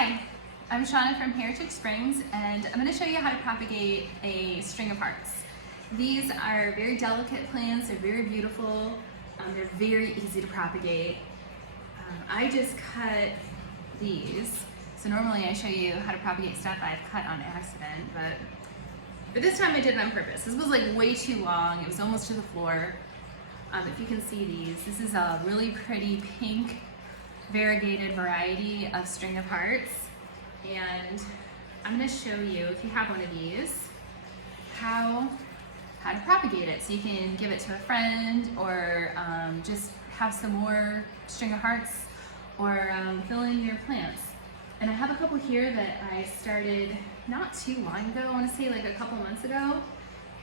Hi, I'm Shauna from Heritage Springs, and I'm going to show you how to propagate a string of hearts. These are very delicate plants, they're very beautiful, they're very easy to propagate. I just cut these, so normally I show you how to propagate stuff I've cut on accident, but this time I did it on purpose. This was like way too long, it was almost to the floor. If you can see these, this is a really pretty pink variegated variety of string of hearts, and I'm going to show you, if you have one of these, how to propagate it so you can give it to a friend or just have some more string of hearts or fill in your plants. And I have a couple here that I started not too long ago, I want to say like a couple months ago,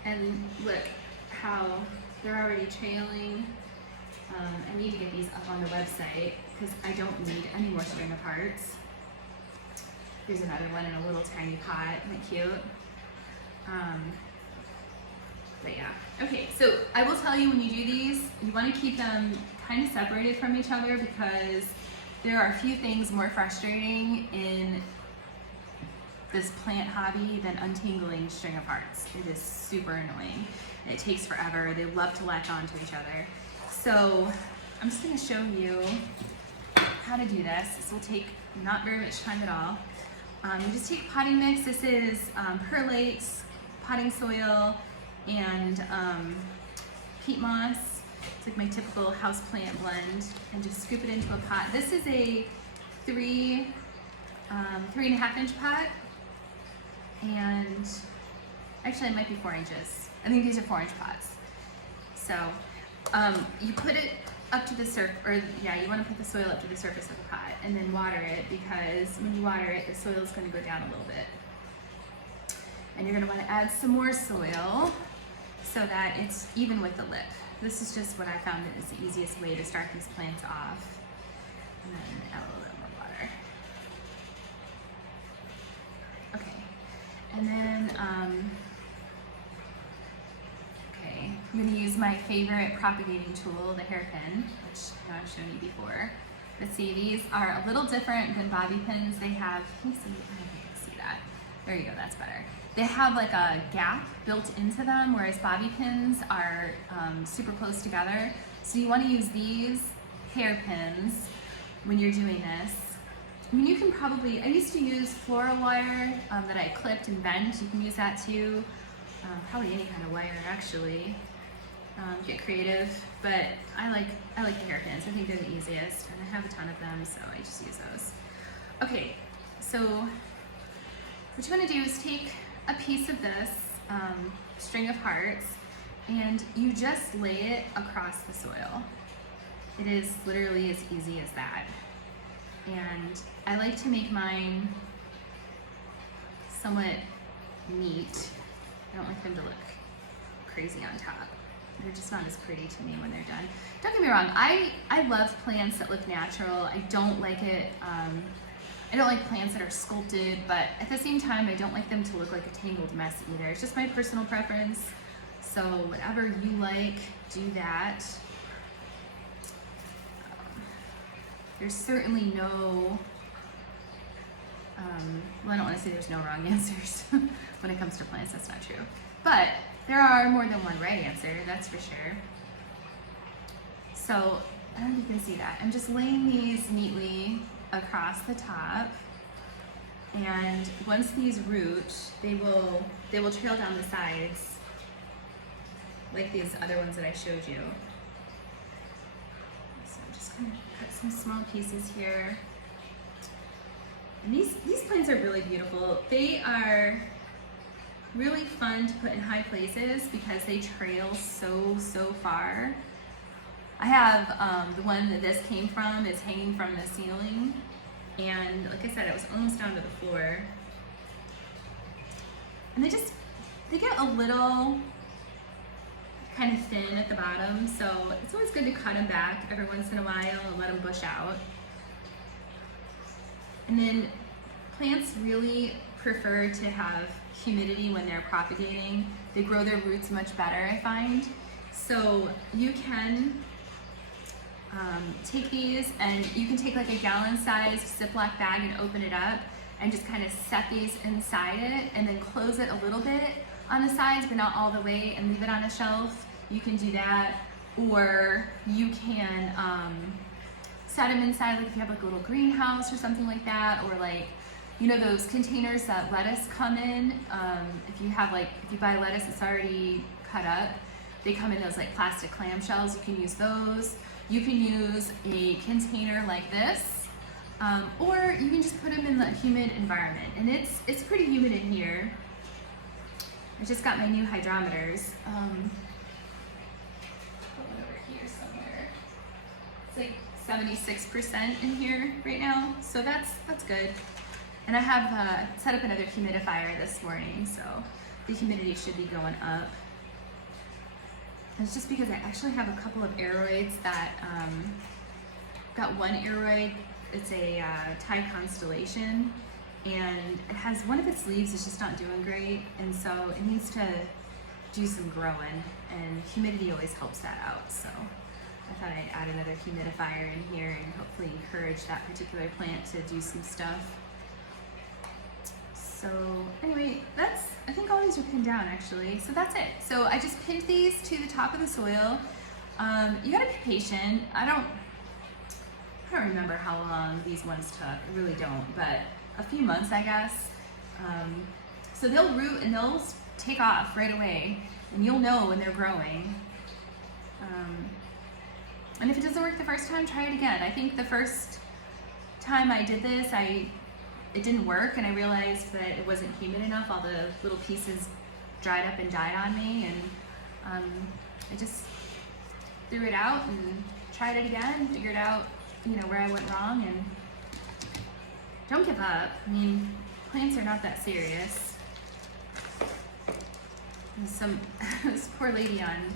and look how they're already trailing. I need to get these up on the website because I don't need any more string of hearts. Here's another one in a little tiny pot, isn't it cute? But yeah, okay, so I will tell you when you do these, you want to keep them kind of separated from each other because there are a few things more frustrating in this plant hobby than untangling string of hearts. It is super annoying. It takes forever. They love to latch onto each other. So I'm just going to show you how to do this. This will take not very much time at all. You just take potting mix. This is perlite, potting soil, and peat moss. It's like my typical houseplant blend, and just scoop it into a pot. This is a 3.5 inch pot, and actually it might be 4 inches. I think these are 4 inch pots. So you put it up to the surface, or yeah, you want to put the soil up to the surface of the pot and then water it, because when you water it, the soil is going to go down a little bit. And you're going to want to add some more soil so that it's even with the lip. This is just what I found is the easiest way to start these plants off. And then add a little bit more water. Okay, and then I'm going to use my favorite propagating tool, the hairpin, which I've shown you before. Let's see, these are a little different than bobby pins. They have, can you see? I don't think you can see that. There you go, that's better. They have like a gap built into them, whereas bobby pins are super close together. So you want to use these hairpins when you're doing this. I mean, you can probably, I used to use floral wire that I clipped and bent. You can use that too. Probably any kind of wire actually. Get creative, but I like the hairpins. I think they're the easiest, and I have a ton of them, so I just use those. Okay, so what you want to do is take a piece of this string of hearts, and you just lay it across the soil. It is literally as easy as that. And I like to make mine somewhat neat. I don't like them to look crazy on top. They're just not as pretty to me when they're done. Don't get me wrong, I love plants that look natural. I don't like it, I don't like plants that are sculpted, but at the same time, I don't like them to look like a tangled mess either. It's just my personal preference. So whatever you like, do that. There's certainly no, well, I don't want to say there's no wrong answers when it comes to plants, that's not true. But there are more than one right answer, that's for sure. So, I don't know if you can see that. I'm just laying these neatly across the top, and once these root, they will trail down the sides like these other ones that I showed you. So I'm just going to cut some small pieces here. And these plants are really beautiful. They are really fun to put in high places because they trail so far. I have the one that this came from is hanging from the ceiling, and like I said, it was almost down to the floor. And they get a little kind of thin at the bottom, so it's always good to cut them back every once in a while and let them bush out. And then plants really prefer to have humidity when they're propagating. They grow their roots much better, I find. So you can take these, and you can take like a gallon-sized Ziploc bag and open it up and just kind of set these inside it and then close it a little bit on the sides but not all the way and leave it on a shelf. You can do that, or you can set them inside, like if you have like a little greenhouse or something like that, or like, you know, those containers that lettuce come in. If you buy lettuce that's already cut up, they come in those like plastic clamshells. You can use those. You can use a container like this, or you can just put them in the humid environment. And it's pretty humid in here. I just got my new hydrometers. Put one over here somewhere. It's like 76% in here right now, so that's good. And I have set up another humidifier this morning, so the humidity should be going up. It's just because I actually have a couple of aeroids that, got one aeroid, it's a Thai constellation, and it has one of its leaves is just not doing great, and so it needs to do some growing, and humidity always helps that out. So I thought I'd add another humidifier in here and hopefully encourage that particular plant to do some stuff. So anyway, I think all these are pinned down actually. So that's it. So I just pinned these to the top of the soil. You gotta be patient. I don't remember how long these ones took. I really don't, but a few months, I guess. So they'll root and they'll take off right away, and you'll know when they're growing. And if it doesn't work the first time, try it again. I think the first time I did this, it didn't work, and I realized that it wasn't humid enough. All the little pieces dried up and died on me, and I just threw it out and tried it again, figured out, you know, where I went wrong, and don't give up. I mean, plants are not that serious. This poor lady on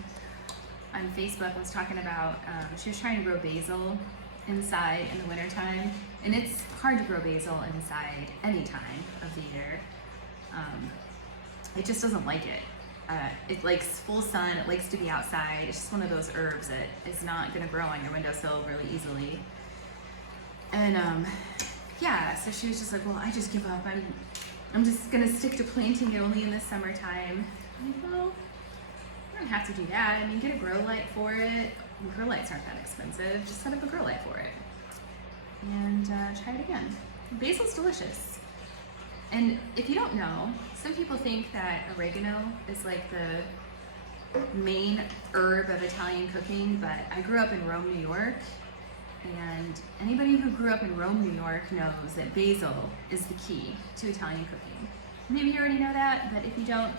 Facebook was talking about, she was trying to grow basil inside in the wintertime, and it's hard to grow basil inside any time of the year. It just doesn't like it. It likes full sun, it likes to be outside. It's just one of those herbs that is not gonna grow on your windowsill really easily. And yeah, so she was just like, well, I just give up. I'm just gonna stick to planting it only in the summertime. I'm like, well, you don't have to do that. I mean, get a grow light for it. Grow lights aren't that expensive. Just set up a grow light for it. And try it again. Basil's delicious. And if you don't know, some people think that oregano is like the main herb of Italian cooking, but I grew up in Rome, New York, and anybody who grew up in Rome, New York knows that basil is the key to Italian cooking. Maybe you already know that, but if you don't,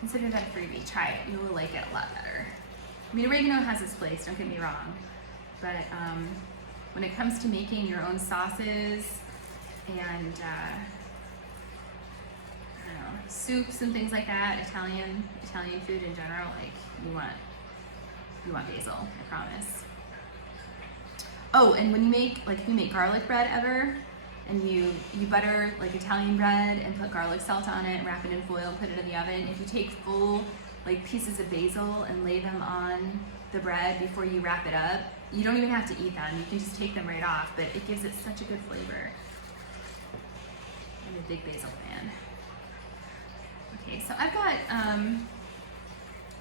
consider that a freebie. Try it. You will like it a lot better. I mean, oregano has its place, don't get me wrong, but when it comes to making your own sauces and I don't know, soups and things like that, Italian food in general, like you want basil, I promise. Oh, and when you make, like if you make garlic bread ever, and you butter like Italian bread and put garlic salt on it, wrap it in foil, and put it in the oven, if you take full like pieces of basil and lay them on the bread before you wrap it up, you don't even have to eat them. You can just take them right off, but it gives it such a good flavor. I'm a big basil fan. Okay, so I've got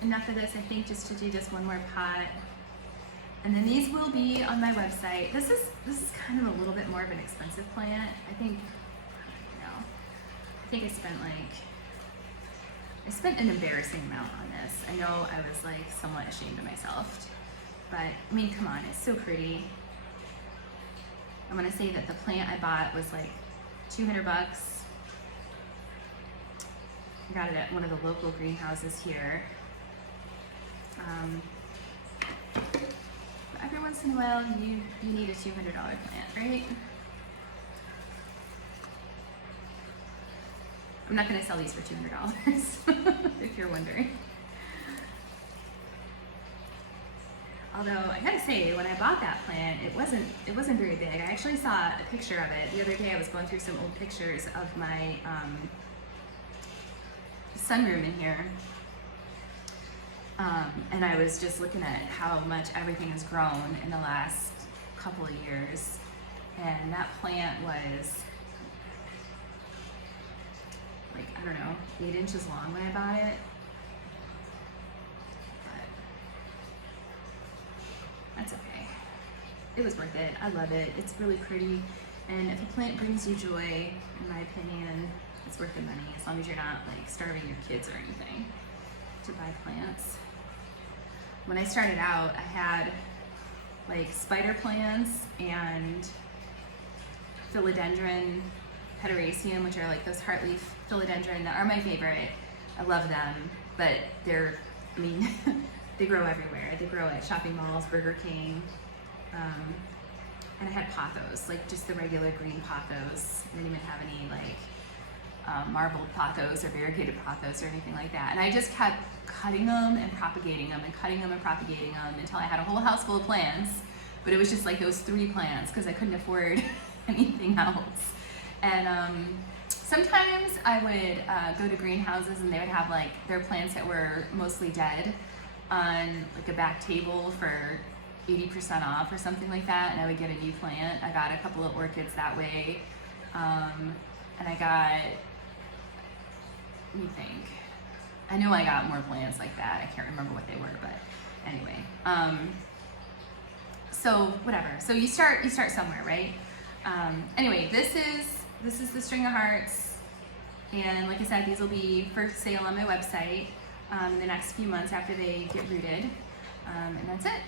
enough of this, I think, just to do just one more pot. And then these will be on my website. This is kind of a little bit more of an expensive plant. I think I spent an embarrassing amount on this. I know I was like somewhat ashamed of myself, but I mean, come on, it's so pretty. I'm gonna say that the plant I bought was like $200. I got it at one of the local greenhouses here. Every once in a while, you need a $200 plant, right? I'm not going to sell these for $200, if you're wondering. Although I gotta say, when I bought that plant, it wasn't very big. I actually saw a picture of it the other day. I was going through some old pictures of my sunroom in here, And I was just looking at how much everything has grown in the last couple of years. And that plant was like, I don't know, 8 inches long when I bought it. But that's okay. It was worth it. I love it. It's really pretty. And if a plant brings you joy, in my opinion, it's worth the money, as long as you're not like starving your kids or anything to buy plants. When I started out, I had like spider plants and philodendron hederaceum, which are like those heartleaf philodendron that are my favorite. I love them, but they're, I mean, they grow everywhere. They grow at shopping malls, Burger King. And I had pothos, like just the regular green pothos. I didn't even have any like marbled pothos or variegated pothos or anything like that. And I just kept cutting them and propagating them and cutting them and propagating them until I had a whole house full of plants. But it was just like those 3 plants because I couldn't afford anything else. And sometimes I would go to greenhouses and they would have like their plants that were mostly dead on like a back table for 80% off or something like that, and I would get a new plant. I got a couple of orchids that way, and I got, let me think, I know I got more plants like that. I can't remember what they were, but anyway. So whatever. So you start somewhere, right? Anyway, this is the string of hearts, and like I said, these will be for sale on my website in the next few months after they get rooted, and that's it.